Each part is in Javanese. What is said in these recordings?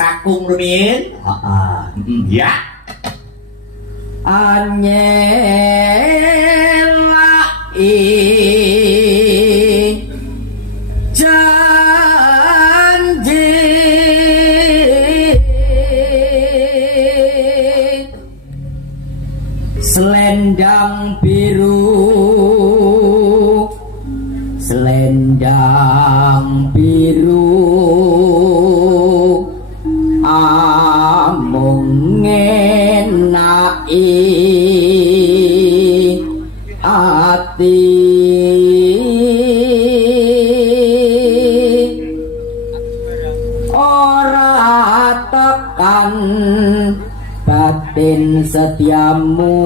Kakung rumiyin ya anyelai janji selendang biru amung ngenai ati ora tekan batin setiamu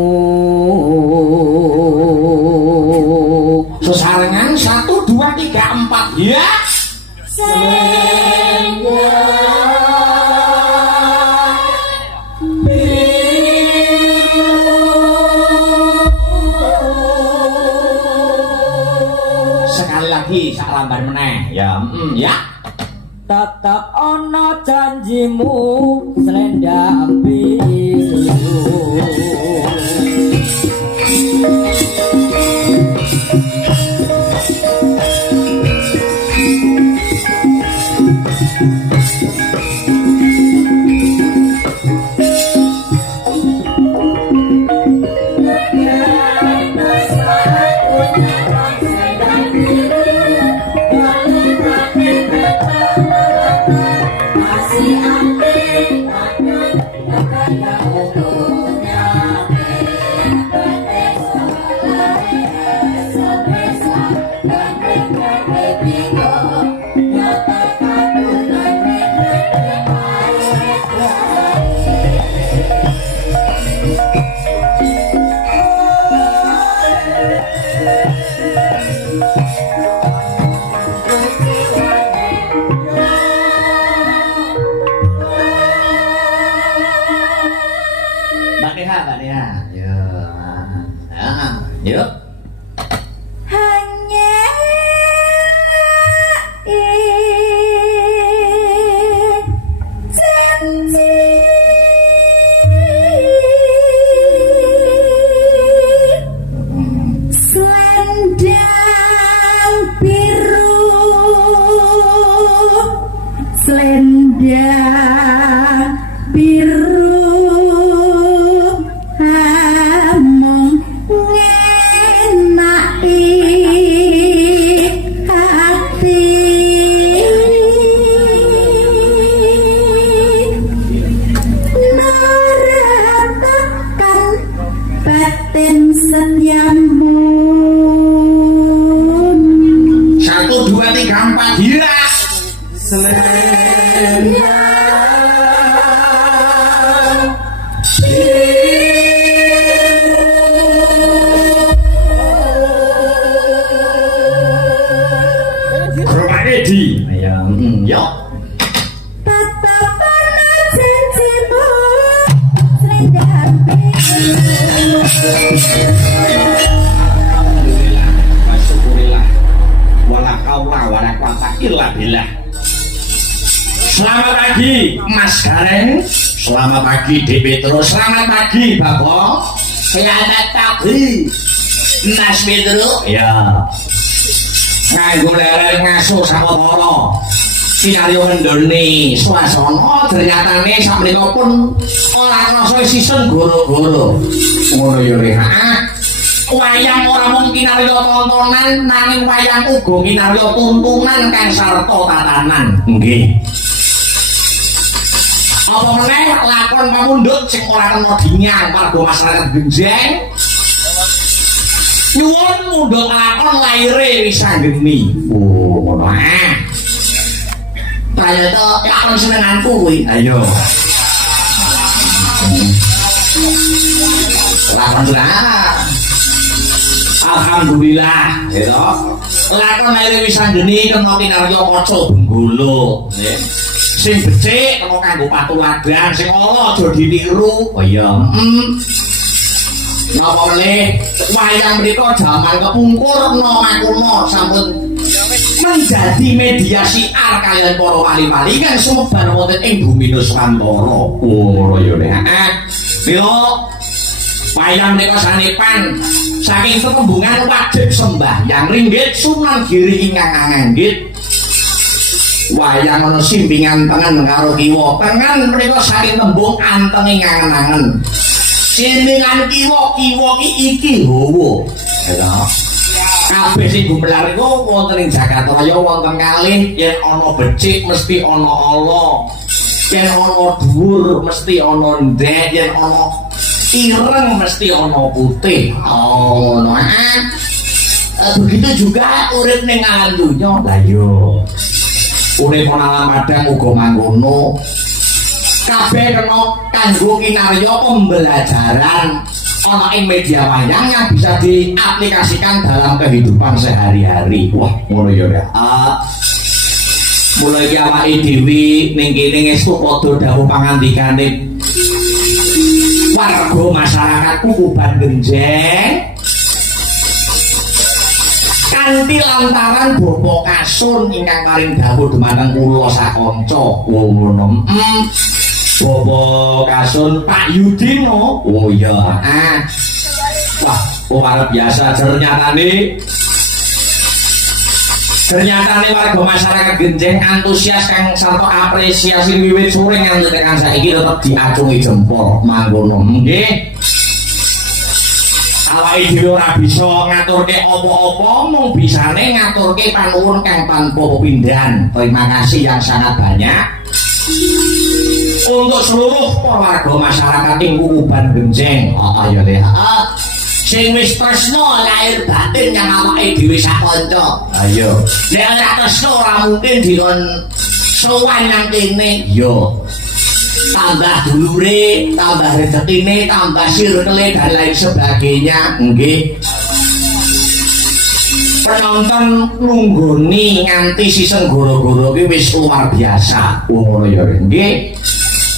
sesarengan 1 2 3 4 ya sekali lagi sak lambar meneh ya ya tetap ono janjimu selendang biru yuk hanya janji selendang biru Selamat pagi Mas Gareng, selamat pagi Dek Petro, selamat pagi Babong, selamat pagi Mas Petro. Ya, nganggo lereng ngasuh sama toro sinario mendoni swasana ternyata nih sampai pun orang rasa season goro-goro ngono ya reha. Wayang ora mung kinarya tontonan nanging wayang uga kinarya tuntunan kang sarta tatanan. Nggih. Apa meneh lakon pamundhut sing ora kena dinyang warga masyarakat Benjeng. nyuwun mundhut lakon laire wis anggeni. Oh, ngono ah. Kayata lakon senenganku kuwi. Ayo. Lakon senengan. Alhamdulillah, gitu. Lakon laire wis anggeni kena kinarya kaca Benggolo, nggih. Sing becik kena kanggo patuladan, sing ala aja ditiru. Oh iya. Napa meneh wayang mriku jaman kepungkur kuna sampun menjadi media siar kaliyan para wali-wali kang sumebar wonten ing bumi Nusantara. Oh ya nek. Mila wayang menika sanepan saking tetembungan wajib sembahyang ringgit Sunan Giri ingkang nganggit. Wayang ana simpingan tengen karo kiwa. Tengen menika saking tembung anteng ing angen-angen. Simpingan kiwa iki hawa. Ya. Kabeh sing gumelar iku wonten ing Jakarta Raya wonten kalih yen ana becik mesti ana ala. Yen ana dhuwur mesti ana ndek, yen ana ireng mesti ana putih. Oh, ngono. Begitu juga urip ning alam dunya. Lah yo. Urip ana alam padang uga mangkono. Kabeh kena kanggo kinarya pembelajaran ana ing media wayang yang bisa diaplikasikan dalam kehidupan sehari-hari. Wah, ngono ya. Mulai iki awake dhewe ning kene ngestu padha dawuh pangandikane warga masyarakat Kukuban Genjeng kanthi lantaran Bapak Kasun ingkang paring dawuh dumateng kula sakanca. Oh ngono. Bapak Kasun Pak Yudino. Oh iya. Wah, luar biasa ternyata warga masyarakat Genjeng antusias kang sarta apresiasi wiwit sore nganti tekan saiki tetep diacungi jempol mangkono. Nggih. Awake dhewe ora bisa ngaturke apa-apa, mung bisane ngaturke panuwun kang tanpa pepindhan. Terima kasih yang sangat banyak untuk seluruh warga masyarakat ing Kukuban Genjeng. Ya le. Sing wis tresno lahir batin yang awake dhewe sakanca. Ayo. Nek ora tresno ora mungkin dikon sowan nang kene. Yo. Tambah dulure, tambah rezekine, tambah sirkele dan lain sebagainya. Nggih. Penonton nunggoni nganti siseng goro-goro ki wis luar biasa. Ngono ya nggih.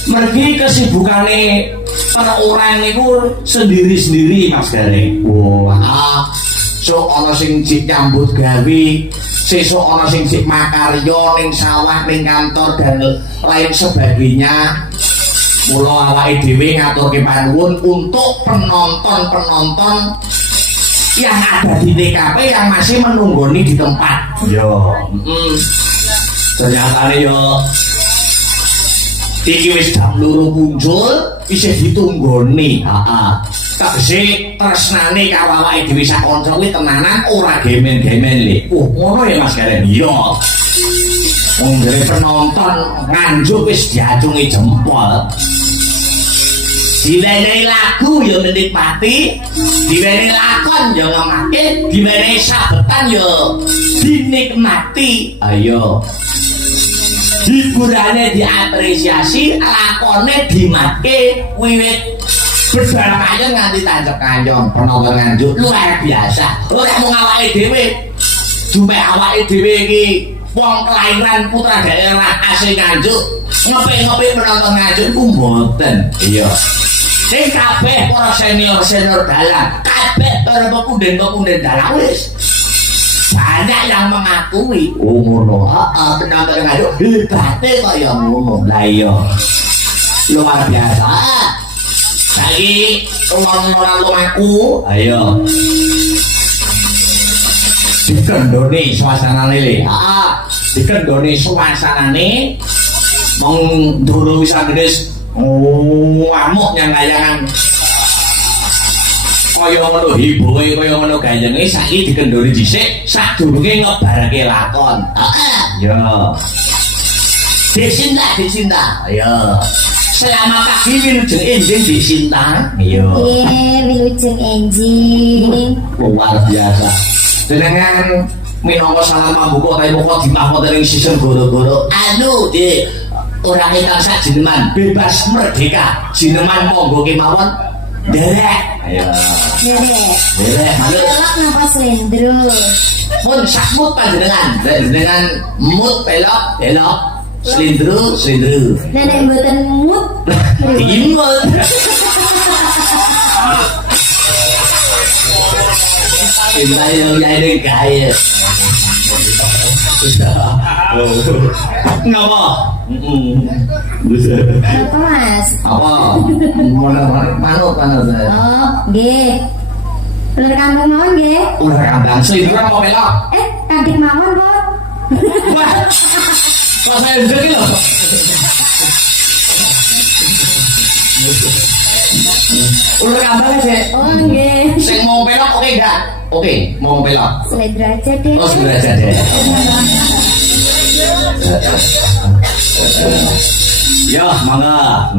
Mergi kesibukane para orang niku sendiri-sendiri Mas Gareng. Wah, so ana sing cik nyambut gawe, sesuk ana sing cik makarya ning sawah, ning kantor dan lain sebagainya. Mula awake dhewe ngaturke panuwun untuk penonton-penonton yang ada di TKP yang masih menunggoni di tempat. Yo, ternyata yo iki wis jam 2 muncul isih ditunggoni. Tegese tresnane karo awake dhewe sak kanca kuwi tenanan ora gemen-gemen le. Ngono ya Mas Gareng. Iya. Wong jare penonton nganjuk wis diacungi jempol. Diwenehi lagu ya menikmati, diwenehi lakon ya ngemake, diwenehi sabetan ya dinikmati. Ayo. Hiburannya diapresiasi, lakonnya dimake wiwit bedal kayong nganti tancap kayong. Penonton nganjuk luar biasa. Ora mung awake dhewe, dume awake dhewe iki wong kelahiran putra daerah asli Nganjuk, ngopi-ngopi penonton Nganjuk ku mboten. Iya. Sing kabeh para senior-senior dalang, kabeh para pepunden-pepunden dalang wis banyak yang mengakui. Oh ngono. Penonton Nganjuk hebate kaya ngono. Lah iya. Luar biasa. Saiki orang-orang lumaku, ayo. Dikendoni suasanane le. Dikendoni suasanane mong dulu wis anggis amuk nyang-nyangan. Kaya ngono hiboe, kaya ngono gayenge saiki dikendoni dhisik sadurunge ngebarake lakon. Ya. Disinta. Ya. Selamat pagi Wilujeng Enjing di Sinta. Iya. Wilujeng Enjing. Luar biasa. Dengan minangka salam pambuka utawi muka dipamot ing sisih goro-goro. Anu, Dik. Orang ingkang sajenengan bebas merdeka. Jenengan monggo kemawon. Derek. Ayo. Derek. Manut. Pelok napa slendro? Pun sakmut panjenengan. Dengan mut pelok. Slendro. Nek mboten mut. Imut. Kita yang jadi kaya. Ngapa? Apa Mas? Apa? Manut. Oh, nggih. Ular kampung mawon nggih. Ular kambang slendro apa pelok? Kandik mawon kok. Wah. Kok saya jadi loh. Ular kambang aja. Oh, nggih. Sing mau pelok oke enggak? Oke, mau pelok. Slendro aja deh. Oh, sudah aja deh. Ya, mangga.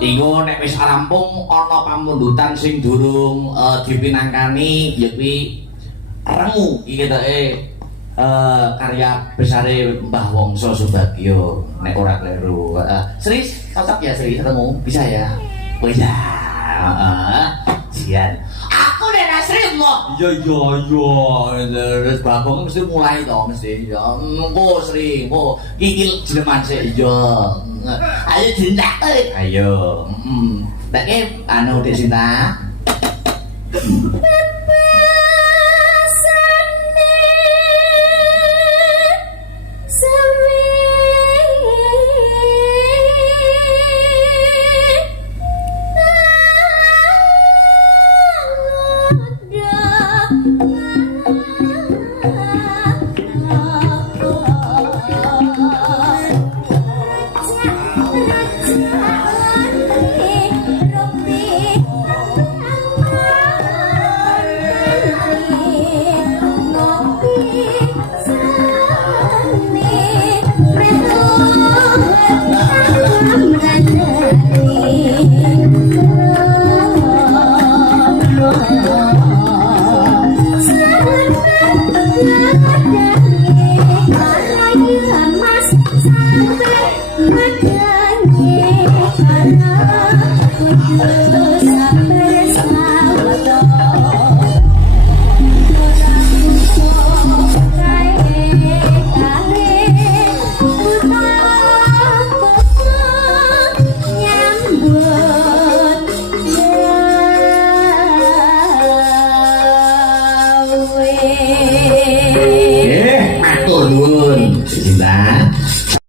Iku nek wis rampung ana pamundutan sing durung dipinangkani ya kuwi Remu iki ketoke karya besare Mbah Wongso Subagyo nek ora kleru. Sri, cocok ya Sri Remu? Bisa ya? Oh iya. Jian. Aku nek Sri mo. Iya. Terus Bagong mesti mulai to mesti. Ya engko Sri, engko iki jeneman sik iya. Ayo Dinda, ayo. Lah anu Dek Sinta. Matur nuwun, Sinta.